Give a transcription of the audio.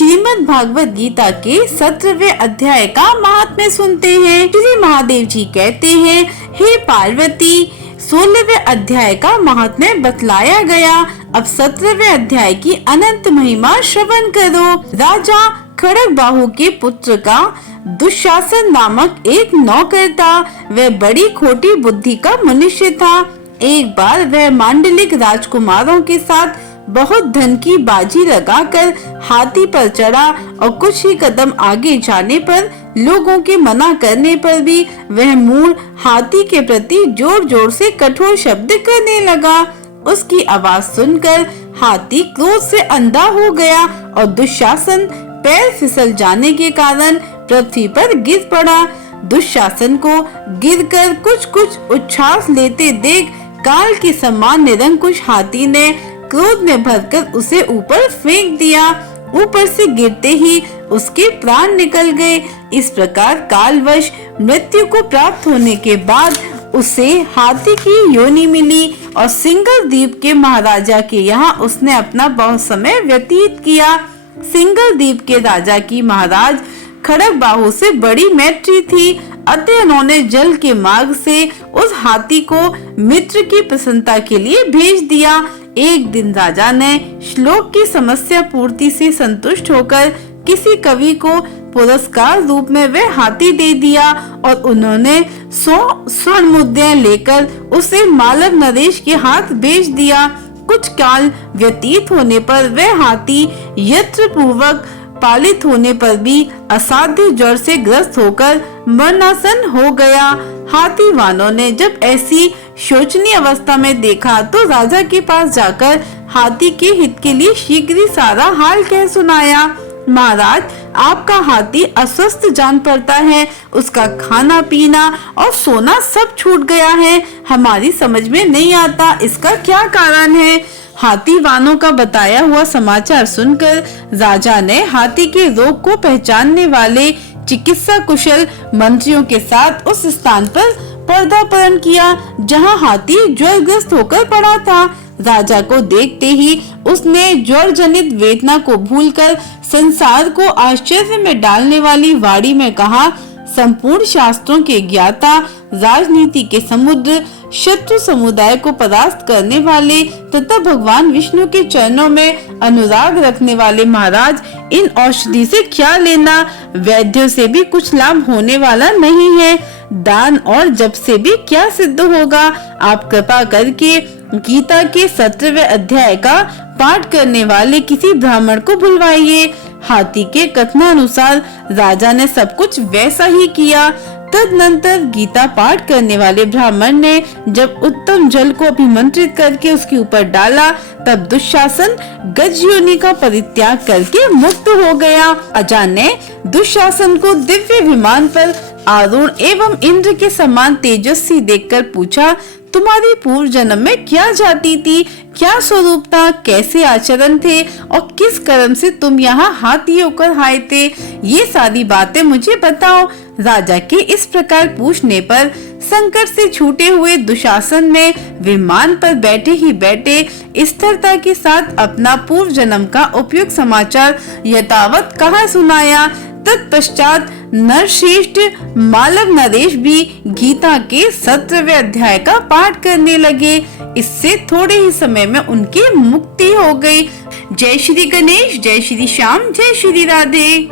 श्रीमद् भागवत गीता के 17वें अध्याय का महात्म्य सुनते हैं। श्री महादेव जी कहते हैं, हे पार्वती, 16वें अध्याय का महात्म्य बतलाया गया। अब 17वें अध्याय की अनंत महिमा श्रवण करो। राजा खड़गबाहु के पुत्र का दुशासन नामक एक नौकर था। वह बड़ी खोटी बुद्धि का मनुष्य था। एक बार वह मांडलिक राजकुमारों के साथ बहुत धन की बाजी लगाकर हाथी पर चढ़ा और कुछ ही कदम आगे जाने पर लोगों के मना करने पर भी वह मूढ़ हाथी के प्रति जोर जोर से कठोर शब्द करने लगा। उसकी आवाज सुनकर हाथी क्रोध से अंधा हो गया और दुशासन पैर फिसल जाने के कारण पृथ्वी पर गिर पड़ा। दुशासन को गिरकर कुछ उच्छ्वास लेते देख काल के समान निरंकुश हाथी ने क्रोध में भरकर उसे ऊपर फेंक दिया। ऊपर से गिरते ही उसके प्राण निकल गए। इस प्रकार कालवश मृत्यु को प्राप्त होने के बाद उसे हाथी की योनि मिली और सिंगल द्वीप के महाराजा के यहाँ उसने अपना बहुत समय व्यतीत किया। सिंगल द्वीप के राजा की महाराज खड़गबाहु से बड़ी मैत्री थी, अतः उन्होंने जल के मार्ग से उस हाथी को मित्र की प्रसन्नता के लिए भेज दिया। एक दिन राजा ने श्लोक की समस्या पूर्ति से संतुष्ट होकर किसी कवि को पुरस्कार रूप में वह हाथी दे दिया और उन्होंने 100 स्वर्ण मुद्राएं लेकर उसे मालव नरेश के हाथ भेज दिया। कुछ काल व्यतीत होने पर वह हाथी यत्र पूर्वक पालित होने पर भी असाध्य ज्वर से ग्रस्त होकर मरणासन हो गया। हाथी वालों ने जब ऐसी शोचनीय अवस्था में देखा तो राजा के पास जाकर हाथी के हित के लिए शीघ्र ही सारा हाल कह सुनाया। महाराज, आपका हाथी अस्वस्थ जान पड़ता है, उसका खाना पीना और सोना सब छूट गया है। हमारी समझ में नहीं आता इसका क्या कारण है। हाथी वालों का बताया हुआ समाचार सुनकर राजा ने हाथी के रोग को पहचानने वाले चिकित्सा कुशल मंत्रियों के साथ उस स्थान पर पर्दापरण किया जहां हाथी ज्वरग्रस्त होकर पड़ा था। राजा को देखते ही उसने ज्वर जनित वेदना को भूलकर संसार को आश्चर्य में डालने वाली वाणी में कहा, संपूर्ण शास्त्रों के ज्ञाता, राजनीति के समुद्र, शत्रु समुदाय को परास्त करने वाले तथा भगवान विष्णु के चरणों में अनुराग रखने वाले महाराज, इन औषधि से क्या लेना? वैद्यों से भी कुछ लाभ होने वाला नहीं है। दान और जप से भी क्या सिद्ध होगा? आप कृपा करके गीता के 17वें अध्याय का पाठ करने वाले किसी ब्राह्मण को बुलवाइए। हाथी के कथनानुसार राजा ने सब कुछ वैसा ही किया। तदनंतर गीता पाठ करने वाले ब्राह्मण ने जब उत्तम जल को अभिमंत्रित करके उसके ऊपर डाला, तब दुशासन गज योनि का परित्याग करके मुक्त हो गया। अजा ने दुशासन को दिव्य विमान पर आरूढ़ एवं इंद्र के समान तेजस्वी देखकर पूछा, तुम्हारी पूर्व जन्म में क्या जाति थी, क्या स्वरूप था, कैसे आचरण थे और किस कर्म से तुम यहाँ हाथी होकर आए थे? ये सारी बातें मुझे बताओ। राजा के इस प्रकार पूछने पर संकट से छूटे हुए दुशासन ने विमान पर बैठे ही बैठे स्थिरता के साथ अपना पूर्व जन्म का उपयुक्त समाचार यथावत कहा सुनाया। तत्पश्चात नरश्रेष्ठ मालव नरेश भी गीता के 17वें अध्याय का पाठ करने लगे। इससे थोड़े ही समय में उनकी मुक्ति हो गई। जय श्री गणेश, जय श्री श्याम, जय श्री राधे।